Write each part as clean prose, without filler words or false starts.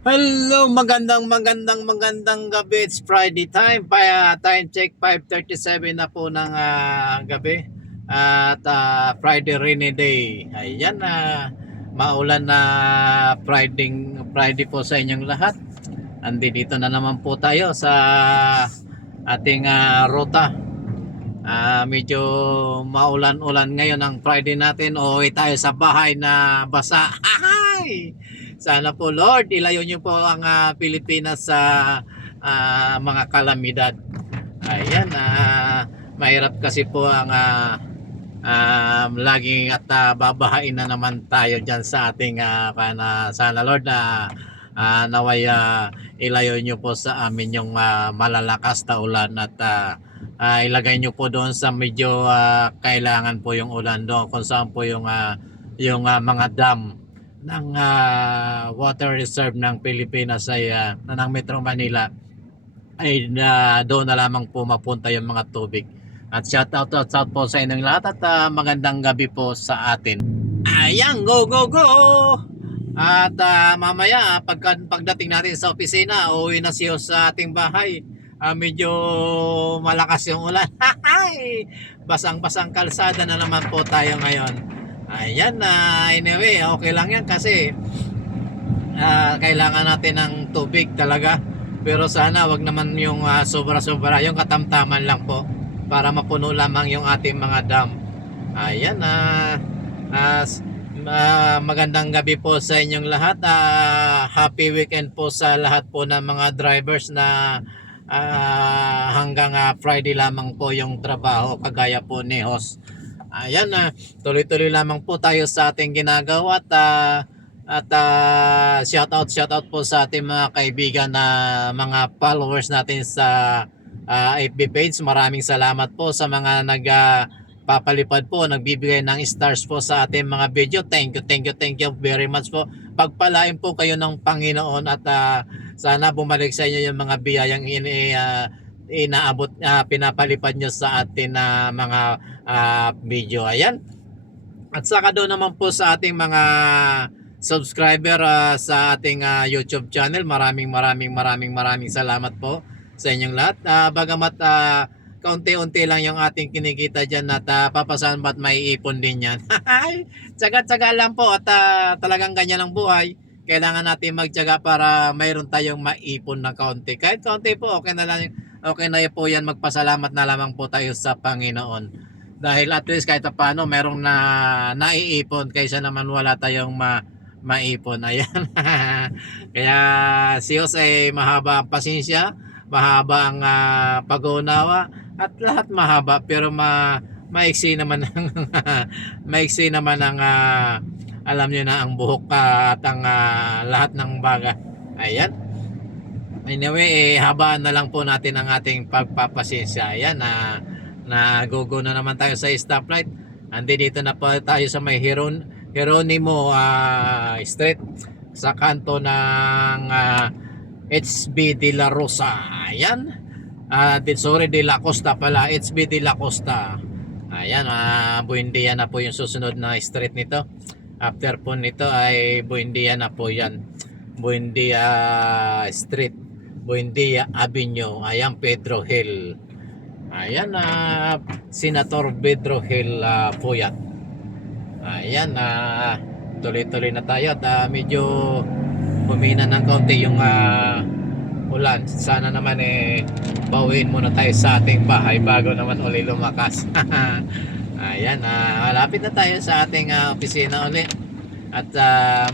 Hello, magandang gabi. It's Friday time. Time check 5:37 na po ng gabi. At Friday rainy day. Ayan maulan na Friday po sa inyong lahat. Dito na naman po tayo sa ating ruta. Medyo maulan-ulan ngayon ang Friday natin. Uuwi tayo sa bahay na basa. Hi! Sana po Lord, ilayo niyo po ang Pilipinas sa mga kalamidad. Ayan, mahirap kasi po ang laging at babahain na naman tayo dyan sa ating sana Lord naway ilayo niyo po sa amin yung malalakas na ulan at ilagay nyo po doon sa medyo kailangan po yung ulan doon kung saan po yung mga dam ng water reserve ng Pilipinas ay ng Metro Manila ay doon na lamang po mapunta yung mga tubig. At shout out po sa inyong lahat at magandang gabi po sa atin. Ayan, go go go! At mamaya pagdating natin sa opisina, uuwi na siya sa ating bahay. Medyo malakas yung ulan. Basang-basang kalsada na naman po tayo ngayon. Ayan, anyway, okay lang yan kasi kailangan natin ng tubig talaga. Pero sana wag naman yung sobra-sobra, yung katamtaman lang po para mapuno lamang yung ating mga dam. Ayan, magandang gabi po sa inyong lahat. Happy weekend po sa lahat po ng mga drivers na hanggang Friday lamang po yung trabaho kagaya po ni host. Ayan, tuloy-tuloy lamang po tayo sa ating ginagawa at shout out po sa ating mga kaibigan na mga followers natin sa FB page. Maraming salamat po sa mga papalipad po, nagbibigay ng stars po sa ating mga video. Thank you very much po. Pagpalain po kayo ng Panginoon at sana bumalik sa inyo yung mga biyayang inaabot, pinapalipad nyo sa atin na mga video. Ayan. At saka doon naman po sa ating mga subscriber sa ating YouTube channel. Maraming salamat po sa inyong lahat. Bagamat kaunti-unti lang yung ating kinikita dyan at papasan ba't may ipon din yan. Tsaga-tsaga lang po at talagang ganyan ang buhay. Kailangan natin magtyaga para mayroon tayong maipon na kaunti. Kahit kaunti po, okay na lang, okay na po yan. Magpasalamat na lamang po tayo sa Panginoon. Dahil at least kahit paano merong naiipon kaysa naman wala tayong maipon. Ayan. Kaya si Jose mahaba ang pasensya, mahaba ang pag-uunawa at lahat mahaba pero maiksi naman ang maiksi naman ang alam niyo na ang buhok at ang lahat ng baga. Ayan. Anyway, habaan na lang po natin ang ating pagpapasensya. Ayan, na go na naman tayo sa stoplight. Dito na po tayo sa may Jeronimo Street sa kanto ng HB de la Rosa. Ayan. Sorry, de la Costa pala. HB de la Costa. Ayan, Buendia na po yung susunod na street nito. After po nito ay Buendia na po yan. Buendia Street, Buendia Avenue. Ayan, Pedro Hill. Ayan, Senator Pedro Hill po yan. Ayan, tuloy-tuloy na tayo at medyo humina ng kaunti yung ulan. Sana naman bawiin muna tayo sa ating bahay bago naman uli lumakas. Ayan, malapit na tayo sa ating opisina ulit. At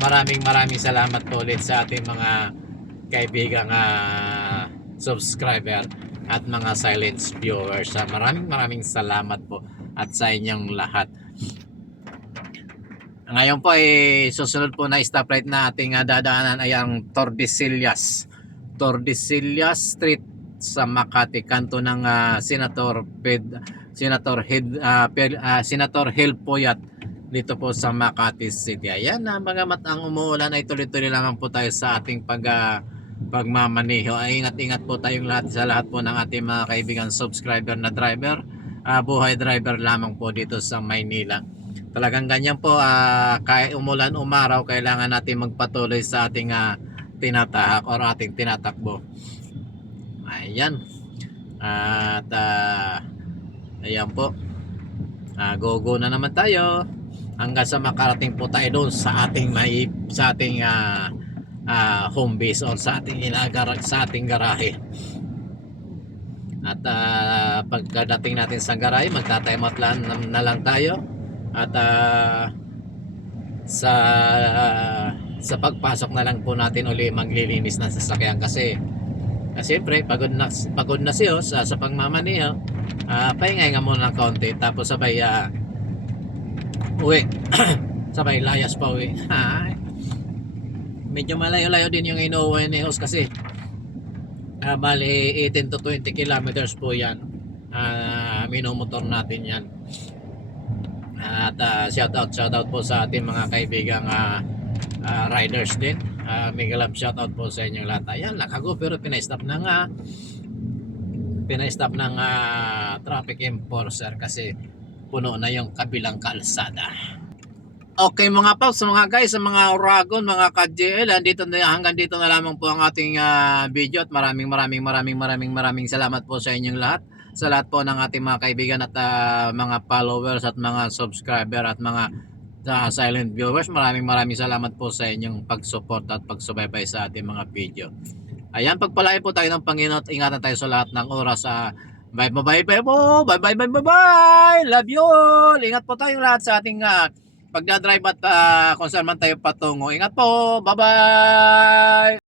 maraming salamat po ulit sa ating mga kaibigang subscriber at mga silent viewers. Maraming salamat po at sa inyong lahat. Ngayon po susunod po na stoplight na ating dadaanan ay ang Tordesillas Street sa Makati, kanto ng Senator Hill Poyat dito po sa Makati City. Ayan, bagamat ang umuulan ay tuloy-tuloy lamang po tayo sa ating pagmamaneho. Ingat-ingat po tayong lahat sa lahat po ng ating mga kaibigan subscriber na driver. Buhay driver lamang po dito sa Maynila. Talagang ganyan po, kahit umulan umaraw, kailangan natin magpatuloy sa ating tinatahak or ating tinatakbo. Ayan. At ayan po. Go na naman tayo hanggang sa makarating po tayo doon sa ating home base or sa ating sa ating garahe. At pagkadating natin sa garahe, magta-time out na lang tayo. At sa pagpasok na lang po natin uli maglilinis ng sasakyan kasi siyempre pagod na siyo sa pagmamaneho. Pahinga nga muna ng konti tapos sabay uwi. Sabay layas pa uwi. Medyo malayo-layo din yung inuwi ni host kasi bali 18 to 20 kilometers po yan. Minomotor natin yan. At shout out po sa ating mga kaibigang riders din. Mega love shout out po sa inyong lahat. Ayan, nakago pero pinay-stop ng traffic enforcer kasi puno na yung kabilang kalsada. Okay mga paps, mga guys, sa mga Uragon, mga ka-JL, hanggang dito na lamang po ang ating video at maraming salamat po sa inyong lahat. Sa lahat po ng ating mga kaibigan at mga followers at mga subscriber at mga silent viewers, maraming salamat po sa inyong pag-support at pagsubaybay sa ating mga video. Ayan, pagpalain po tayo ng Panginoon at ingatan tayo sa lahat ng oras. Bye. Love you all. Ingat po tayong lahat sa ating pagdadrive at kung saan man tayo patungo. Ingat po. Bye-bye.